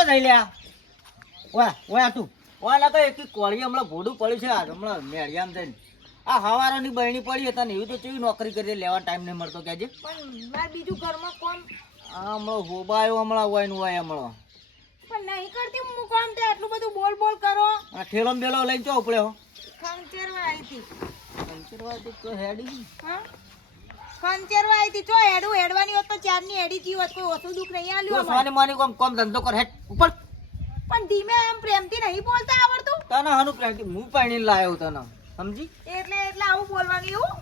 તો જઈ લ્યા ઓયા તું ઓયા ના તો એક કોળી હમણાં ભોડું પડ્યું છે આજ હમણાં મેળિયામ જઈને આ હવારાની બહેણી પડી હતા ને એવી તો કેવી નોકરી કરી લેવા ટાઈમ નહીં મળતો કેજે પણ મારે બીજું ઘરમાં કોમ આ હમણાં હોબાયો હમણાં હોય ને હોય હમણાં પણ નહીં કરતી હું કોમ તે આટલું બધું બોલ કરો આ ઠેલો ને બેલો લઈને ચો ઉપડે હો ખંચેરવા આવી હતી કંચરવા તો હેડી હા ખંચેરવા આવી હતી ચો હેડવાની હોત તો ચારની હેડી જી હોત કોઈ ઓછું દુઃખ નહીં તો આલ્યું સોની મોની કોમ ધંધો કર હેડ ઉપર પણ ધીમે આમ પ્રેમથી નહીં બોલતા આવડતું તને હનું પ્રેમથી હું પાણી લાયો તને સમજી એટલે આવું બોલવાનું એવું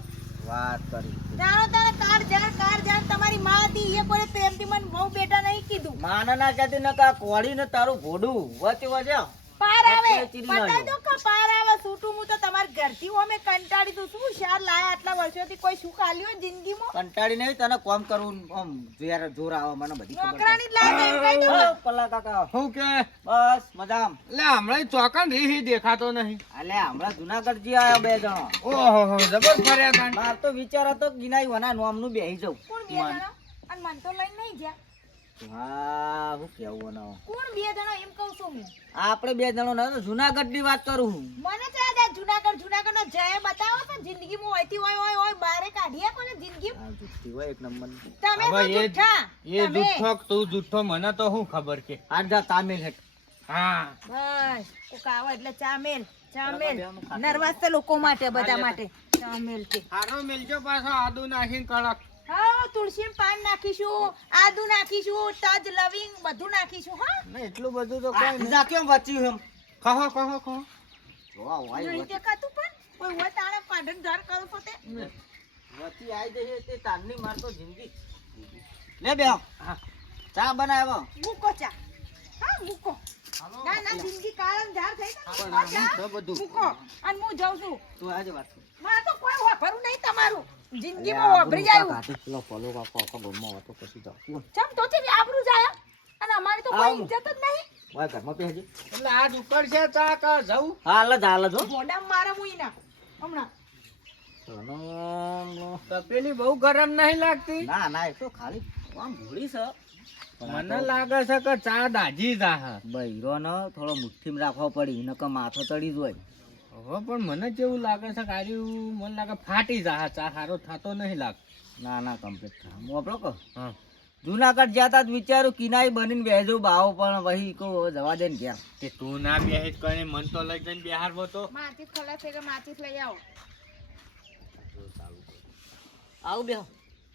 વાત કરી જાણો તારે કાર જાણ તમારી માં હતી એ કોઈ પ્રેમથી મને બહુ બેટા નહીં કીધું માના ના કહેતી ન કા કોળી ને તારું ભોડું વચ્ચે પાર આવે ચીરી પતાઈ નાખ્યો. દો કે પાર આવે છૂટું હું તો તમારા ઘરથી અમે કંટાળી તું શું શાર લાયા આટલા વર્ષોથી કોઈ સુખ આલ્યો જિંદગીમાં કંટાળી નહીં તને કોમ કરવું આમ જોર આવે મને બધી ખબર નોકરાની જ લાગે એમ કહી દો છે. પલ્લા કાકા હું કે બસ મજામ એટલે હમણાં ચોકન રીહી દેખાતો નહીં. અલે હમણાં જુનાગઢ જી આયા બે જણો ઓહો જબર ફર્યા તા. માર તો વિચાર હતો કે ગિનાઈ વના નોમનું બેહી જાઉં કોણ બે જણા અને મન તો લઈને નહીં ગયા હા હું કેવું બનાવો કોણ બે જણા એમ કહું છું હું આપણે બે જણો ના જુનાગઢ ની વાત કરું હું મને તો યાદ આ જુનાગઢ નો જય બતાવો તો જિંદગીમાં હોયથી હોય બારે કાઢીએ કોને જિંદગી આ જુઠ્ઠી હોય એક નંબર તમે હવે તો જુઠ્ઠા એ જુઠ્ઠો કે તું જુઠ્ઠો મને તો શું ખબર કે. આજ જા તામિલ હેઠ હા બસ કોક આવે એટલે ચામેલ નર્વસ તો લોકો માટે બધા માટે ચામેલ છે હારો મિલજો પાછો આદુ નાખીને કડક. હા તુલસી પાન નાખીશું આદુ નાખીશું તજ લવિંગ બધું નાખીશું હા નહીં એટલું બધું તો કોઈ નહીં. જા કેમ વાંચ્યું એમ કહો વાહ વાહ જોઈ દેખાતું પણ કોઈ હોય તાણે પાડન ધાર કરો તો તે વચ્ચે આવી જશે તે તારની માર તો જિંદગી લે બે ચા બનાવ્યો મૂકો ચા હા મૂકો ના જિંદગી કારણ ધાર થઈ પણ તો આ હું તો બધું મૂકો અને હું જાઉં છું તું આજે વાત કર મારે તો કોઈ વાપરું નહીં તમારું જિંદગીમાં વાપરી જાય પેલો ફોલો કાકો બોલમાં હતો પછી જાવ ચમ તો થી આબરૂ જાય અને અમારી તો કોઈ ઇજ્જત જ નહીં વાય ઘરમાં પહેજી એટલે આજ ઉકળશે ચા કા જવું. હાલ જો ગોડામ મારે મુઈના હમણાં તપેલી બહુ ગરમ નહીં લાગતી. ના એ તો ખાલી આમ ભૂલી છે મને લાગે છે કે ચા દાજી જા. બૈરો ને થોડો મુઠ્ઠીમાં રાખવો પડી નકર માથો ચડી જ હોય હવે પણ મને કેવું લાગે છે કે આર્યું મને લાગે ફાટી જા. ચા સારો થતો નહીં લાગતો. ના કમ્પ્લીટ થા હું આપણો કહો હા જુનાગઢ જતા જ વિચારું કિનાઈ બનીને બેસજો બાવો પણ વહી કહો જવા દે ને ગયા તે તું ના બેહીશ કઈ મન તો લઈ જઈને બિહારવો તો. માચીસ ખલાસ થઈ ગયા માચીસ લઈ આવો આવું બે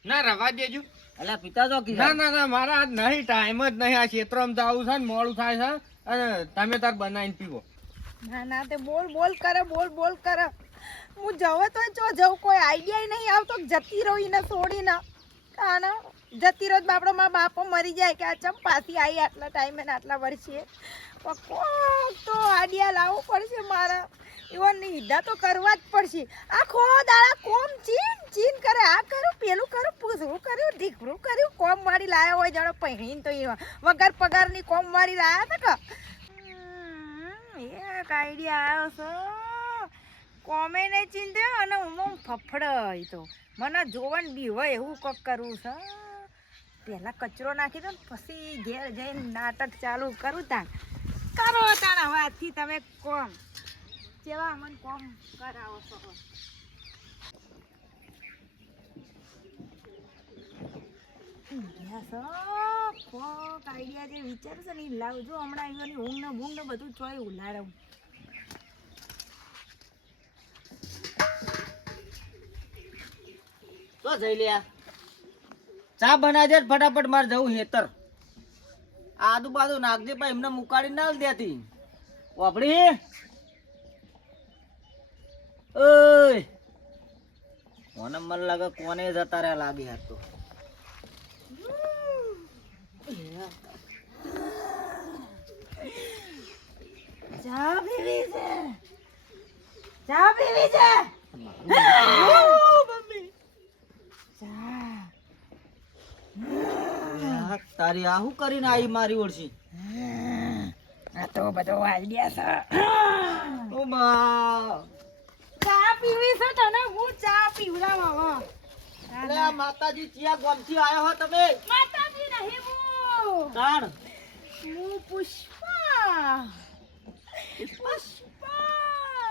ના રવા દેજો. એટલે પિતા જો ના મારા આજ નહીં ટાઈમ જ નહીં. આ ક્ષેત્રમાં જવું છે ને મોડું થાય છે અને તમે તાર બનાવીને પીવો. ના તે બોલ કરે હું જવો તો જો જવું કોઈ આઈડિયા નહીં આવતો જતી રહી ને છોડીને કાના જતી રોજ બાપડો મારા બાપો મરી જાય કે આ ચમ પાછી આવી આટલા ટાઈમે ને આટલા વર્ષે પણ કોક તો આઈડિયા લાવવું પડશે મારા એવા નિધા તો કરવા જ પડશે આખો દાડા કોમ ચીન કરે આ કરું પેલું કરું પૂછવું કર્યું ઢીકરું કર્યું કોમ વાળી લાયા હોય જાણો પહેરીને તો એવા વગર પગારની કોમ વાળી લાયા હતા કે એક આઈડિયા આવ્યો છે કોમે નહીં ચીંધ્યો અને હું ફફડાય તો મને જોવાનું બી હોય એવું કોક કરવું છે પહેલાં કચરો નાખી દો ને પછી ઘેર જઈને નાટક ચાલુ કરું તાણ કરો તાણ હવે આજથી તમે કોમ જેવા મને કોમ કરાવો છો કોક આઈડિયા જે વિચારું છે ને એ લાવજો હમણાં એવાની ઊંઘ ને બૂંઘ ને બધું ચોય ઉલાડવું તો જઈ લે ચા બનાવજે ફટાફટ મારે જવું હેતર આદુ બાજુ નાખજે પણ એમને મુકાડી ના દેતી વાપડી ઓય કોને મને લાગે કોને જતા રહ્યા લાગી હાથ તો ચા પીવી છે ચા પીવી છે તારી આ શું કરીને આવી મારી ઓળશી આ તો બધો આઈડિયા છે ઓ બા ચા પીવી છે તને હું ચા પીવડાવા અરે આ માતાજી ચિયા ગામથી આયો હો તમે માતાજી નહીં હું તાણ હું પુષ્પા. પુષ્પા.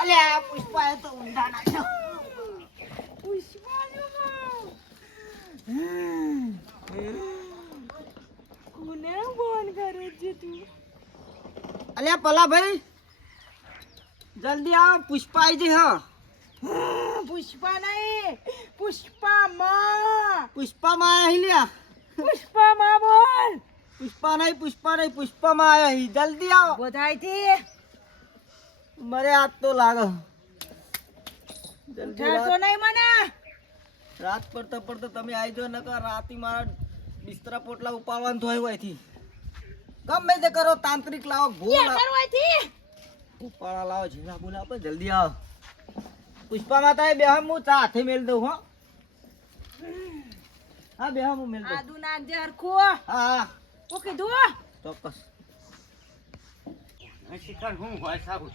અલ્યા પુષ્પા એ તો ઊંધા નાખ્યો. પુષ્પા કોને ફોન કરે છે તું? અલ્યા પલા ભાઈ જલ્દી આવ, પુષ્પા આવી જઈ. હા પુષ્પા નહીં, પુષ્પામાં. પુષ્પામાં આવ્યા હી લ્યા. પુષ્પામાં બોલ. પુષ્પા નહીં પુષ્પામાં આવ્યા હી. જલ્દી આવો. ઉભો થાય છે. મરે આજ તો લાગે. જલ્દી ઉઠાડતો નહીં મને. રાત પડતા પડતા તમે આવી જાઓ, નકર રાતી મારા બિસ્તરા પોટલા ઉપાડવાનું થયું હોયથી. ગમે તે કરો, તાંત્રિક લાવો, ભૂલ ક્યાં કરવાથી? ઉપાડા લાવો, ઝીણા બોલા આપણે. જલ્દી આવો. પુષ્પા માતા બે હું ચા હાથે મેલ દઉં. હો હા બે હું મેલ દઉં. આદુ નાખજે હરખું. હા હા હું કીધું? ચોક્કસ. શિકાર હું હોય સાબુ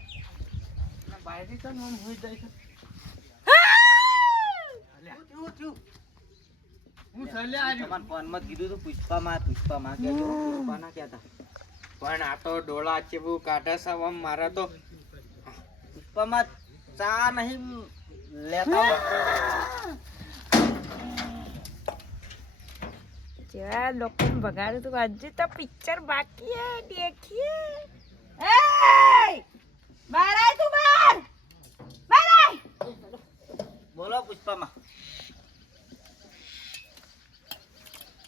બાયરી તો આમ હોઈ જાય છે. હું ચાલ્યા આવ્યો. તમારા ફોનમાં જ કીધું તું પુષ્પામાં કહેજો. પુષ્પાના કહેતા. પણ આ તો ડોળા ચેવું કાઢે છે આમ મારા તો. પુષ્પામાં ચા નહીં લેતા. જેવા લોકો બગાડ્યું તું. હજુ તો પિક્ચર બાકી હે, દેખીએ. બહાર આય તું, બહાર આય. બોલો પુષ્પામાં.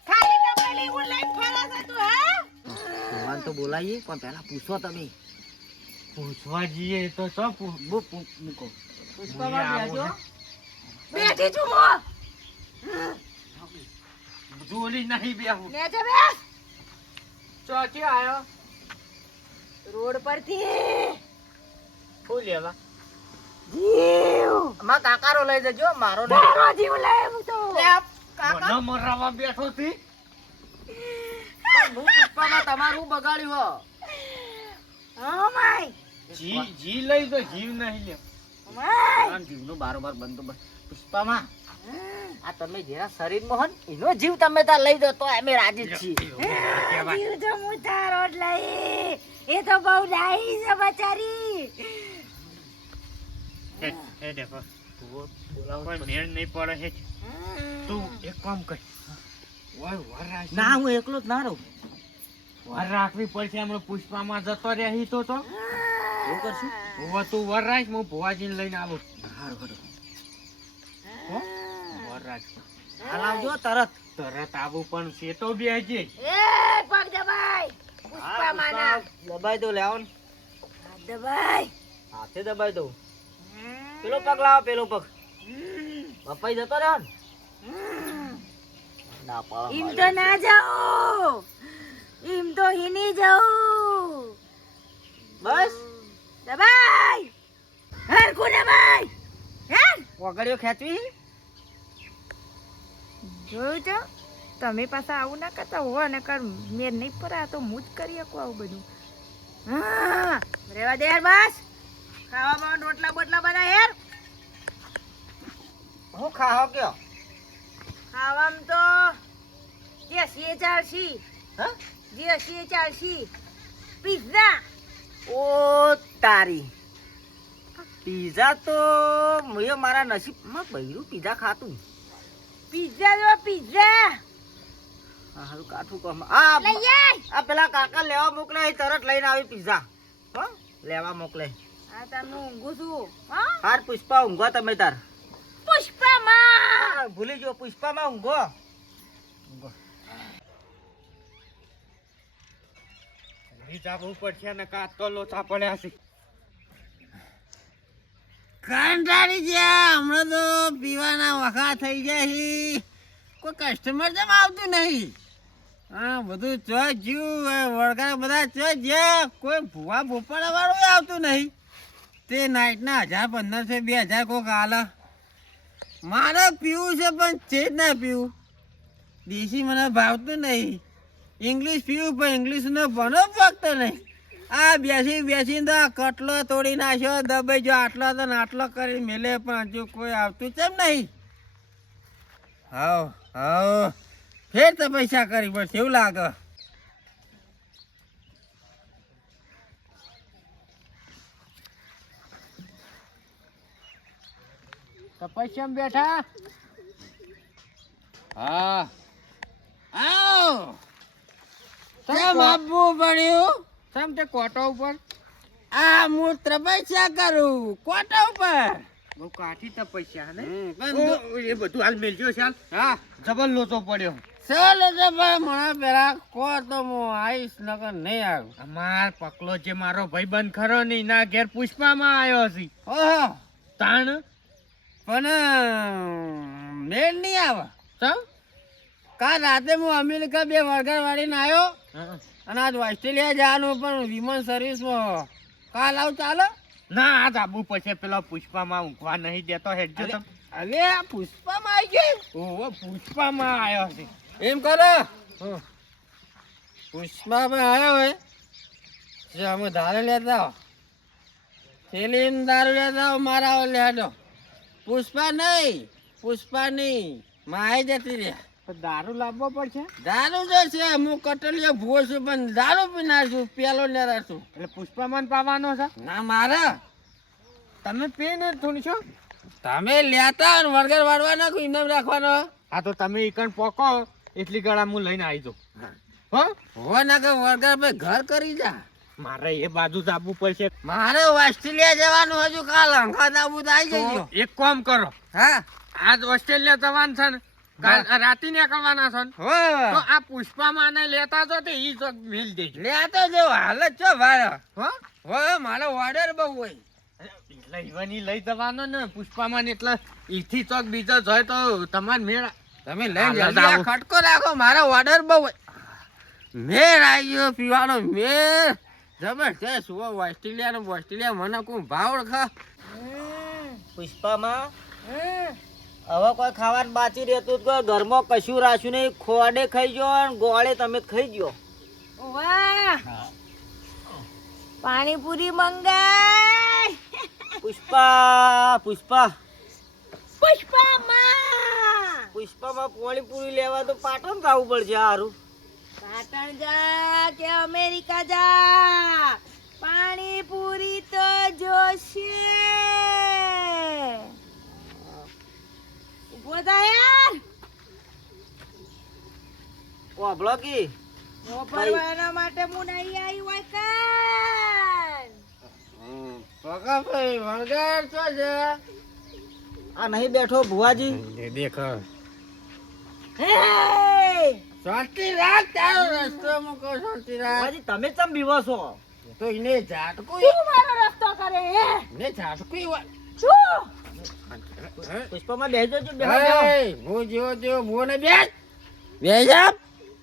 ખાલી કપડી હું લઈને ફરા છે તું, હા? ભગવાન તો બોલાવીએ પણ પહેલા પૂછો તમે. પૂછવા જઈએ તો શું મૂકો. પુષ્પામાં બેસજો. બેઠી છું હું. જોલી નહીં બેહું. નેચે બેસ. ચોથી આવ્યો રોડ પરથી શું લેવા? જીવ. અમારા કાકારો લઈ જજો, મારો નહીં. મારો જીવ લે હું તો. મને મરાવા બેઠો થી. પણ હું પુષ્પામાં તમારું બગાડ્યું હો. Oh my. જી લઈ તો જીવ નહીં લે. માય. જીવનો બારોબાર બંદોબસ્ત. પુષ્પામાં આ તમે જેના શરીરમાં હો ને એનો જીવ તમે ત્યાં લઈ જાઓ તો અમે રાજી જ છીએ. જીવ તો હું તારો જ લઈ. એ તો બહુ ડાહી છે બચારી. એ દેખો કોઈ મેળ નહીં પડે છે. તું એક કામ કર. ઓય વર રાખ. ના હું એકલો જ ના રહું. વર રાખવી પડશે. હમણાં પુષ્પામાં જતો રહી તો એવું કરશું. હવે તું વર રાખ, હું ભુવાજીને લઈને આવું. હારું ખરું. હો? વર રાખ. હાલ આવજો તરત. તરત આવું પણ છે તો બે હજી. એ પગ દબાઈ. પુષ્પા માના. દબાઈ દો લેવો ને. દબાઈ. હાથે દબાઈ દો. પેલો પગ લાવો, પેલો પગ. બપાઈ જતો રહ્યો ને. ના પાડો. એમ તો ના જાઉં. એમ તો હિની જાઉં. બસ દબાઈ. હરખું દબાઈ. હે? વગડીઓ ખેંચવી. જોયું તો તમે પાછા આવું ના કરતા હો ને કર મેર નહીં પર આ તો હું જ કરી શકું આવું બધું. હા રેવા દે યાર. બસ ખાવામાં રોટલા બોટલા બધા યાર. હું ખાહો કયો. ખાવામાં તો જે હસીએ ચાલશી. હા જે હસીએ ચાલશી. પિઝા. ઓ તારી. પીઝા તો મેં મારા નસીબમાં બૈરું પીઝા ખાતું. પિઝા જો પિઝા. હારું કાઠું કામ. આ લઈ આય. આ પેલા કાકા લેવા મોકલે એ તરત લઈને આવી પીઝા. હો લેવા મોકલે. આ તારનું ઊંઘું છું. હા હાર પુષ્પા ઊંઘો તમે તાર. પુષ્પામાં. ભૂલી ગયો પુષ્પામાં ઊંઘો. ઊંઘો. જવું પડશે ને કાં તો લોચા પડ્યા છે. કંટાળી ગયા. હમણાં તો પીવાના વખા થઈ ગયા છે. કોઈ કસ્ટમર જેમ આવતું નહીં. હા બધું ચો જ્યું વળગા બધા ચો જ્યાં કોઈ ભૂવા ભોપાડા વાળું આવતું નહીં. તે નાઇટના 1500 2000 કોઈક હાલે. મારે પીવું છે પણ છે જ ના પીવું. દેશી મને ભાવતું નહીં. ઇંગ્લિશ પીવું પણ ઇંગ્લિશનો ભણો ફક્ત નહીં. આ બેસીને તો કટલો તોડી નાખ્યો, દબાઈ જો આટલો તો ને આટલો કરી મેલે પણ હજુ કોઈ આવતું કેમ નહીં. હાવ ફેર તો પૈસા કરી પડશે એવું લાગે. તપસ્યામાં બેઠા હા આવ કેમ આપવું પડ્યું સમ તે કોટો ઉપર આ હું તપસ્યા કરું કોટા ઉપર બહુ કાઠી તપસ્યા ને પણ એ બધું હાલ મેલજો છે હાલ હા જબર લોચો પડ્યો ચાલો તો ભાઈ મને પેલા કો તો હું આવીશ નકર નહીં આવું અમાર પકલો જે મારો ભાઈબંધ ખરો ને એના ઘેર પુષ્પામાં આવ્યો છે ઓહો તાણ પણ મેળ નહીં આવે સમ કાલ રાતે હું અમેરિકા 2 વળગાડ વાળીને આવ્યો અને આજ ઓસ્ટ્રેલિયા જવાનું પણ વિમાન સર્વિસમાં કાલ આવું ચાલો ના આજ આબુ પછી પેલો પુષ્પામાં ઊંઘવા નહીં દેતો હેડજો તમે અરે આ પુષ્પામાં આવી ગઈ ઓહો પુષ્પામાં આવ્યો છે એમ કરો પુષ્પામાં આવ્યો હોય જો અમે દારૂ લેતા આવો થેલીમાં દારૂ લેતા આવો મારા લેડો પુષ્પા નહીં માય જતી રહ્યા તો દારૂ લાવવો પડશે દારૂ જો છે હું કટલીઓ ભૂવો છું પણ દારૂ પીનાર છું પેલો લેરા છું એટલે પુષ્પામાં પાવાનો છે ના મારા તમે પીને થોડી છો તમે લેતા અને વળગર વાળવાનો કે ઇનામ રાખવાનો હા તો તમે ઈકણ પોકો એટલી ગળા હું લઈને આવી જાઉં હો હો ના કે વળગર ભાઈ ઘર કરી જા મારે એ બાજુ જ આવવું પડશે મારે ઓસ્ટ્રેલિયા જવાનું હજુ કાલ અંખાત આવું તો આવી જજો તો એક કામ કરો હા આજ ઓસ્ટ્રેલિયા જવાનું છે ને રાતે નીકળવાના છે ને હો તો આ પુષ્પામાં ને લેતા જો તે ઈ ચોક મેલ દેજો લેતો જો હાલત છો ભાઈ હો હો મારો ઓર્ડર બહુ હોય લઈવાની લઈ જવાનો ને પુષ્પામાં ને એટલે ઈથી ચોક બીજો જોય તો તમારે મેળ તમે હાલ લઈ જ જલ્દી આ આવો. ખટકો રાખો મારો ઓર્ડર બહુ હોય મેર આવી ગયો પીવાનો મેર જબરજસ્ત ઓસ્ટ્રેલિયા મને કોઈ ભાવ ઓળખા પુષ્પામાં હવે કોઈ ખાવાનું બાચી રહેતું જ કોઈ ઘરમાં કશું રાખ્યું નહીં ખોડે ખાઈ ગયો અને ગોળે તમે જ ખાઈ ગયો વાહ પાણીપુરી મંગાય પુષ્પા પુષ્પા પુષ્પામાં પુષ્પામાં પાણીપુરી લેવા તો પાટણ જવું પડશે હારું પાટણ જા કે અમેરિકા જા પાણીપુરી તો જોશે ઉભો થા યાર ઓભળો કી વાપરવાના માટે હું નહીં આવી હોય કાન પકા ભાઈ વળગાડ છો છે આ નહીં બેઠો ભુવાજી દેખો હે શાંતિ રાખ તારો રસ્તો મૂકો શાંતિ રાખ ભુવાજી તમે ચમ બીવો છો તો એને ઝાટકું તું મારો રસ્તો કરે હે ને ઝાટકું હોય શું પુષ્પામાં બેસજો છો બેહો હું જેવો તેવો ભૂવો ને બેસ જા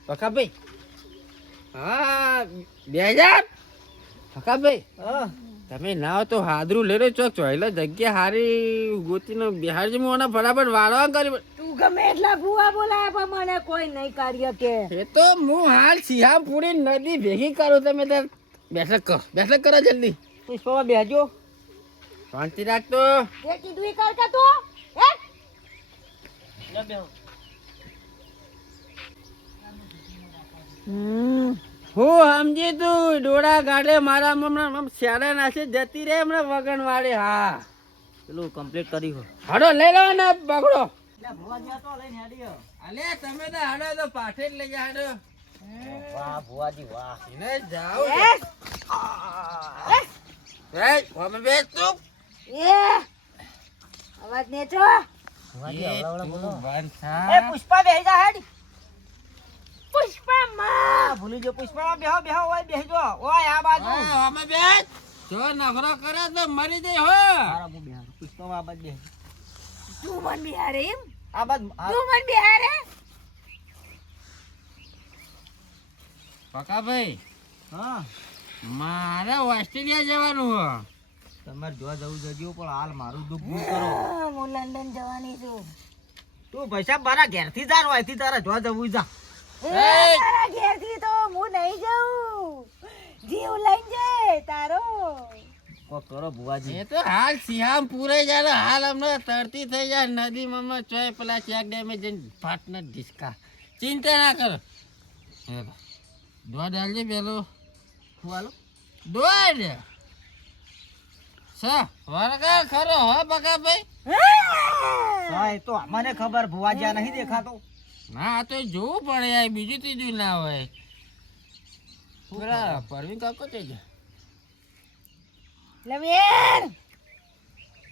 પકા ભાઈ હા બેસ જા પકા ભાઈ હા તમે ના તો હાદરું લેરો ચોક ચોયલા જગ્યા હારી ગોતીને બિહાર જમવાના ફટાફટ વાળવા કરી તું ગમે એટલા ભૂવા બોલાય પણ મને કોઈ નહીં કાર્ય કે એ તો હું હાલ સિંહાપુરી નદી ભેગી કરું તમે તાર બેઠક કરો જલ્દી પુષ્પામાં બેસજો શાંતિ રાખતો તે કીધું ઈ કર કે તું હે લે બેહો હું સમજી તું ડોળા ગાડે મારા હમણાં શ્યાડા નાશે જતી રે હમણાં વગન વાળે હા પેલું કમ્પ્લીટ કરી હો હાડો લઈ લો ને પકડો ભુવાજી આ તો લઈને હેડી અલે તમે તો હાડો તો પાઠે જ લઈ જા હાડો વાહ ભુવાજી વાહ એને જાઓ એ અમે બેસ તું એ અવાજ ને છો ભુવાજી હવળા બોલો બંધ એ થા પુષ્પા બેહી જા હેડ પુષ્પામાં આ ભૂલી જો પુષ્પામાં બેહો બેહો ઓય બેહજો ઓય આ બાજુ અમે બેસ જો નખરો કરે તો મરી જાય હો મારા હું બેહાર પુષ્પામાં આ બાજુ બેહ તું મન બિહારે એમ આ બાજુ તું મન બિહારે પકા ભાઈ હા મારે ઓસ્ટ્રેલિયા જવાનું હો તમારે જોવા જવું જજો પણ હાલ મારું દુઃખ દૂર કરો હું લંડન જવાની છું તું ભાઈ સાહેબ મારા ઘેરથી જા રોયથી તારે જોવા જવું જા તારા ઘેરથી તો હું નહીં જાઉં જીવ લઈને જાય તારો કોક કરો ભુવાજી એ તો હાલ સિંહામ પૂરે જાય હાલ હમણાં તરતી થઈ જાય નદીમાં ચોય પેલા ચેક ડેમે જઈને ફાટના ઢીસકા ચિંતા ના કરો દોડ હાલજે પેલો હાલો દોડ વળગાર ખરો હો બગાભાઈ. હા એ તો અમને ખબર ભુવાજી આ નહીં દેખાતો. ના આ તો જોવું પડે યાર, બીજું ત્રીજું ના હોય. પેલા પરવીન કાકો છે કે લવેર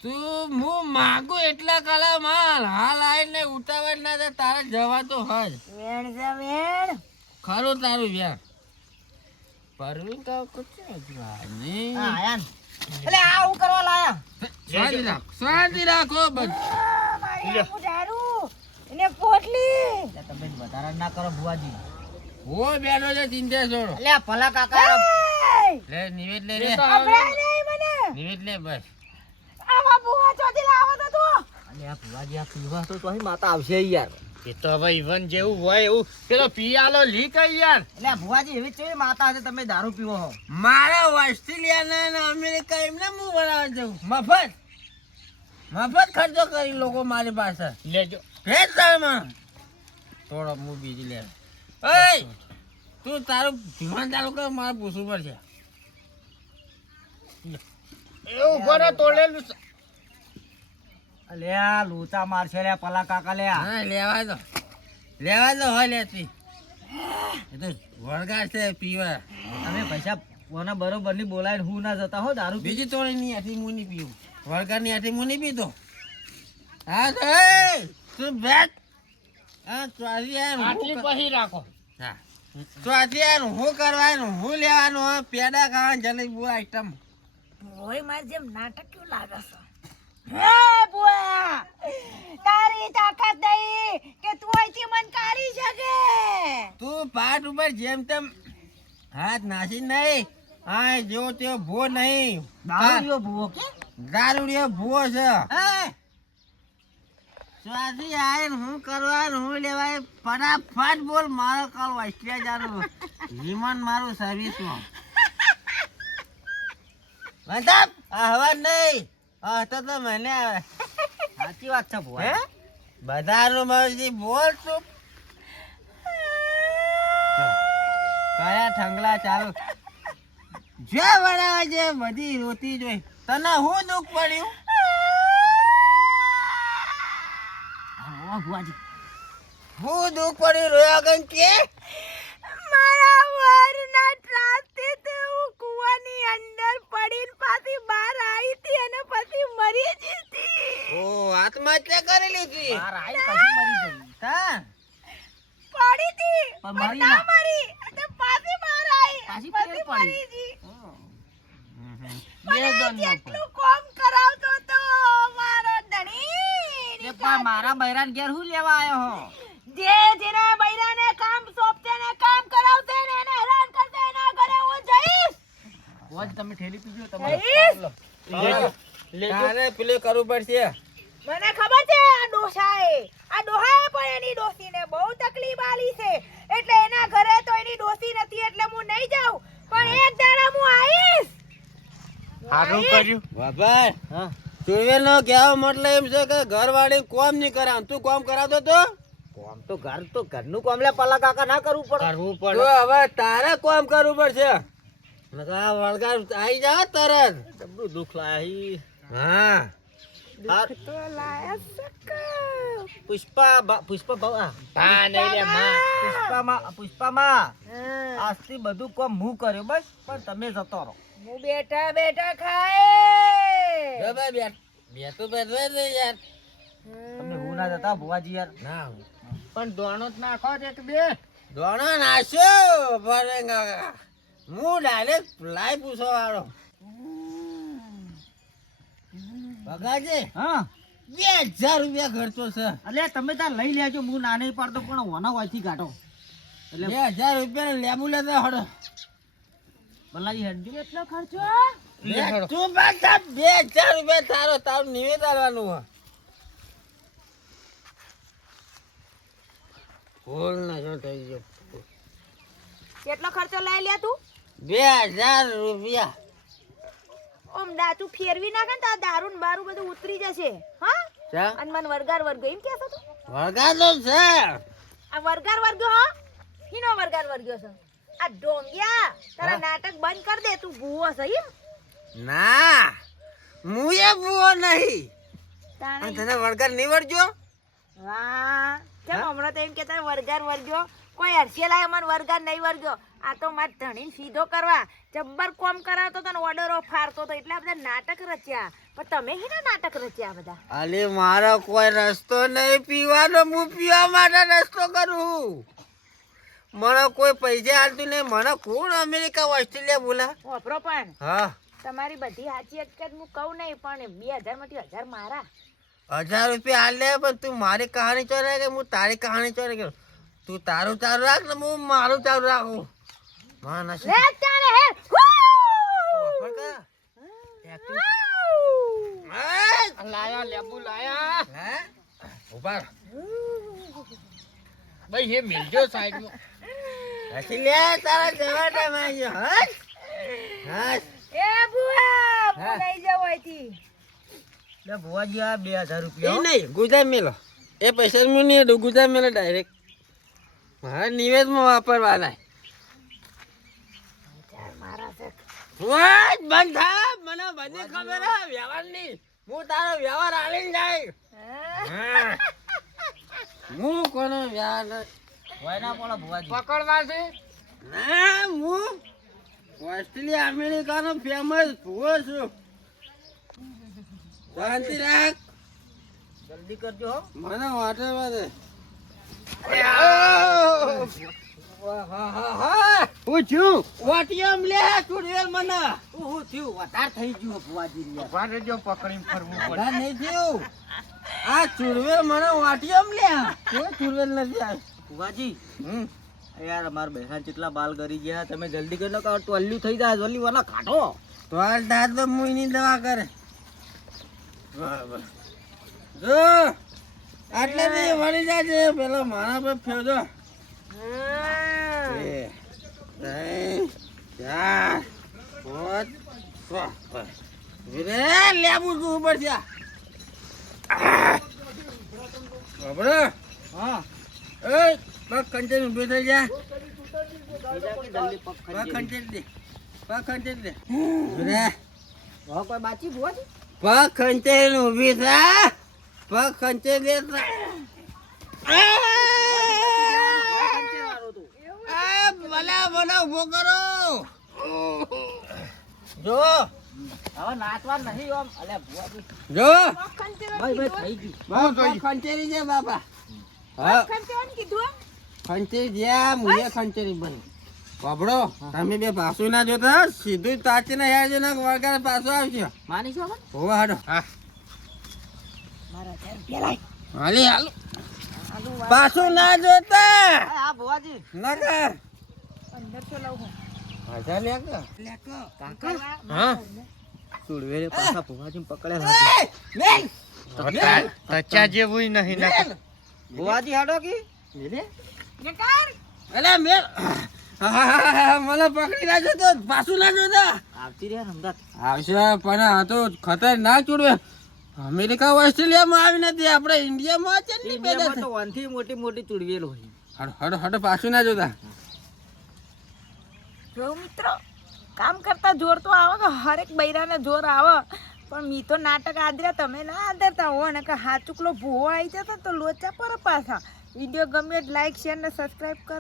તું હું માગુ એટલા કલા માલ હાલ આવીને ઉતાવળ ના થાય, તારે જવા તો હજ વેણ છે વેણ. ખરું તારું વ્યાર. પરવીન કાકો છે નહીં. હા આયા ને. એટલે આ હું કરવા લાયા? શાંતિ રાખ, શાંતિ રાખો બસ. મારી આખું દારૂ એને પોટલી. એટલે તમે વધારા ના કરો ભુવાજી. હો બેઠો છે, ચિંતા છોડો. એટલે આ ભલા કાકા એય! લે નિવેદ લે રે, અભરાય નહીં મને. નિવેદ લે બસ. આવા બુવા ચોથી લાવો તો તું. અને આ ભુવાજી આ પીવા તો અહીં માતા આવશે યાર. એ તો હવે ઈવન જેવું હોય એવું પેલો પિયાલો લીક યાર. એટલે આ ભુવાજી એવી કેવી માતા છે તમે દારૂ પીવો હો? મારે ઓસ્ટ્રેલિયા ને અમેરિકા એમને હું બનાવવા જવું મફત મફત ખર્ચો કરી લોકો મારી પાસે. લેજો. ભેજ તારમાં થોડો હું બીજી લે. ઓય તું તારું ધીમાન ચાલુ કર, મારે પૂછવું પડશે. એવું ભરે તોડેલું છે. અલે આ લોચા મારશે લે પલા કાકા લે. હા લેવા દો હોય લેતી. એ તો વળગાર છે પીવા. તમે પૈસા કોના બરોબર ની બોલાવીને હું ના જતા હો દારૂ પી. બીજી તોડી ની હાથી હું નહીં પીવું, વળગાર ની હાથી હું નહીં પીતો. હા તો તું બેઠ. હા ચોરી આટલી પછી રાખો. હા ચોથી હું કરવાનું, હું લેવાનું, હા પેડા ખાવાનું, જલેબી આઈટમ. ઓય માર જેમ નાટક કેવું લાગે છે. હે બુઆ તારી તાકાત નહીં કે તું અહીંથી મન કાઢી શકે. તું પાટ ઉપર જેમ તેમ હાથ નાસી નહીં. હા જેવો તેવો ભો નહીં. દારૂ ભૂવો કે? દારૂડિયો ભો છે. હે સ્વાદી આયન હું કરવાનું, હું લેવાય ફટાફટ બોલ. મારો કાલ ઓસ્ટ્રેલિયા જાનું વિમાન મારું સર્વિસમાં. મતલબ આ હવા નહીં હા તો મને આવે. સાચી વાત છે હે ભુવા. બધાનું મરજી બોલ તું. કયા ઠંગલા ચાલુ જે વડાવા છે બધી રોતી જોઈ. તને હું દુઃખ પડ્યું? હા ભુવાજી. હું દુઃખ પડ્યું રોયા ગન કે? મારા વરના ત્રાસથી તે હું કૂવાની અંદર પડીને પાછી બહાર આવી હતી અને પછી મરી ગઈ હતી. ઓ આત્મહત્યા કરી લીધી. બહાર આઈ પછી મરી ગઈ. હા પડી હતી પણ પણ મરી ના ના. મરી અને પાછી બહાર આવી પાછી પછી ફેર પડી. મરી ગઈ. બે મને દોન ના જેટલું કામ કરાવતો તો મારો ધણી. એ પણ મારા બૈરાન ઘેર હું લેવા આવ્યો હો? જે જેને બૈરાને કામ સોંપતે ને કામ કરાવતે ને એને હેરાન કરતે એના ઘરે હું જઈશ. ભુવાજી તમે ઠેલી પીજો તમે. જઈશ. તારે પેલું કરવું પડશે. મને ખબર છે આ ડોસાએ પણ એની ડોસીને બહુ તકલીફ આલી છે એટલે એના ઘરે તો એની ડોસી નથી એટલે હું નહીં જાઉં પણ એક દાડા હું આવીશ. સારું કર્યું. બાબા હા તુવેર નો કહેવા મતલબ એમ છે કે ઘર વાળી કોમ નહીં કરાવ, તું કોમ કરાવતો તો કોમ તો ઘરનું કોમ લે પલા કાકા ના કરવું પડે. કરવું તો પડે. હવે તારે કોમ કરવું પડશે. નકર આ વળગાર આવી જાવ તરત. જબરું દુઃખ લાયા. હા દુઃખ તો લાયા પુષ્પા પુષ્પા હા નહીં લે માં. પુષ્પામાં હા. આજથી બધું કોમ હું કર્યો બસ પણ તમે જતો રહો. હું બેઠા બેઠા ખાય. બાબા બેઠો બેઠો ને યાર. તમને હું ના જતા ભુવાજી યાર. ના પણ દોણો જ નાખો છે કે બે. દોણો નાખ્યો ભરેંગા. હું ડાયરેક્ટ લાઈ પૂછો વાળો. બગાજે હા 2000 રૂપિયા ખર્ચો છે. એટલે તમે તાર લઈ લેજો હું ના નહીં પાડતો પણ ઓના વાયથી કાઢો. એટલે 2000 રૂપિયા લેબુ લેતા હડો. બલાજી હેડજો. કેટલો ખર્ચો? તું પાછા 2000 રૂપિયા તારું નિવેદ આલવાનું હોય. ભૂલ ના જો થઈ ગયો. કેટલો ખર્ચો લઈ લે તું? 2000 રૂપિયા. ઓમ તું ફેરવી નાખે ને તો આ દારૂ ને બારું બધું ઉતરી જશે. હા ચા અને મને વરગાર વર્ગ્યો એમ કહેતો તું? વળગા તો છે. આ વરગાર વર્ગ્યો હા હીનો વરગાર વર્ગ્યો છે આ ઢોંગિયા તારા નાટક બંધ કર દે તું ભૂવો છે એમ. ના હું એ ભૂવો નહીં તાણે અને તને વળગાર નહીં વળજો વાહ કેમ હમણાં તો એમ કહેતા વરગાર વર્ગ્યો કોઈ હરશે લાય મને વરગાર નહીં વર્ગ્યો આ તો માર ધણીને સીધો કરવા જબ્બર કોમ કરાવતો તો ને ઓર્ડરો ફાડતો તો એટલે આ બધા નાટક રચ્યા પણ તમે હેના નાટક રચ્યા બધા અલે મારો કોઈ રસ્તો નહીં પીવાનો હું પીવા માટે રસ્તો કરું મને કોઈ પૈસા હાલતું નહીં મને કોણ અમેરિકા ઓસ્ટ્રેલિયા બોલા વાપરો પણ હા તમારી બધી સાચી હકીકત હું કહું નહીં પણ 2000 માંથી 1000 મારા 1000 રૂપિયા હાલ લે પણ તું મારી કહાની ચોરે કે હું તારી કહાની ચોરે કે તું તારું ચાલુ રાખ ને હું મારું ચાલુ રાખું માણસ લે ચાલે હે લાયા લેબુ લાયા હે ઉભા ભાઈ એ મિલજો સાઈડમાં હસી લે તારા જવા ટાઈમ આવી ગયો હસ હસ એ બુઆ હા. લઈ જાવ અહીંથી લે ભુવાજી આ 2000 એ રૂપિયા નહીં ગુજરાત મેલો એ પૈસા હું નહીં દઉં ગુજરાત મેલો ડાયરેક્ટ મારા નિવેદમાં વાપરવાના મારા છે વાત બંધ થા મને બધી ખબર હે વ્યવહારની હું તારો વ્યવહાર આલીને જાય હા. હું કોનો વ્યવહાર હોય ના પડે ભુવાજી પકડવા છે ના હું ઓસ્ટ્રેલિયા અમેરિકાનો ફેમસ ભૂવો છું શાંતિ રાખ જલ્દી કરજો હો મને વાટવા દે હું છું વાટિયમ લે છોડવેલ મને હું થયું વધારે થઈ ગયું ભુવાજી યાર ઉભા રહેજો પકડીને ફરવું પડે બધા નહીં થયું આ છોડવેલ મને વાટિયમ લે કોઈ છોડવેલ નથી આવ્યું ભુવાજી હમ યાર અમાર બહેન કેટલા બાલ કરી ગયા તમે જલ્દી કરી નાખો ટોલ્યું થઈ જાય જલ્દી વાલા કાઢો તો આ દાદ તો મુઈની દવા કરે બરાબર જો આટલે થી વળી જાજે પેલો મારા પર ફેરજો 2 3 4 5 રે લેબુ તું પડશે બરાબર હા એ પગ કંચન ઉભી થઈ જા જલ્દી પગ પગ ખંચી ખંચેર દે પગ ખંચેર દે રે હવે કોઈ બાચી ભુવાજી પગ ખંચેર ઉભી થા પગ ખંચેર દે ભલા ભલા ઉભો કરો જો હવે નાચવા નહીં આમ અલે ભુવાજી જો ભાઈ થઈ ગયું પગ ખંચેરી છે બાપા હા ખંચેવાનું કીધું ખંચેરી જ્યાં મુએ ખંચેરી બની બાબડો તમે બે પાછું ના જોતા સીધું તાચીને હેરજો ને વળગાડ પાછો આવશે માની છો હવે હોવા હાડો હા મારા ઘર પેલાય હાલી હાલો પાછું ના જોતા હા ભુવાજી નકર 1500 લઉં હું હજાર લેકો કાકા હા સુડવેલે પાછા ભુવાજી પકડ્યા તચા જેવું નહીં ને ભુવાજી હાડો કી જકાર અલે મેલ મને પકડી ના જોતો પાછું ના જોતા આવતી રહ્યા રમદાત આવશે પણ આ તો ખતરનાક ચૂડવે અમેરિકા ઓસ્ટ્રેલિયામાં આવી નથી આપણે ઇન્ડિયામાં છે ને પેદા ઇન્ડિયામાં તો વનથી મોટી મોટી ચૂડવેલ હોય હડ હડ હડ પાછું ના જોતા જો મિત્રો કામ કરતા જોર તો આવે કે હરેક બૈરાને જોર આવે પણ મી તો નાટક આદર્યા તમે ના આદરતા હો ને કે હાચુકલો ભૂવો આવી જતો તો લોચા પર પાછા વિડીયો ગમે લાઈક શેર ને સબસ્ક્રાઈબ કરો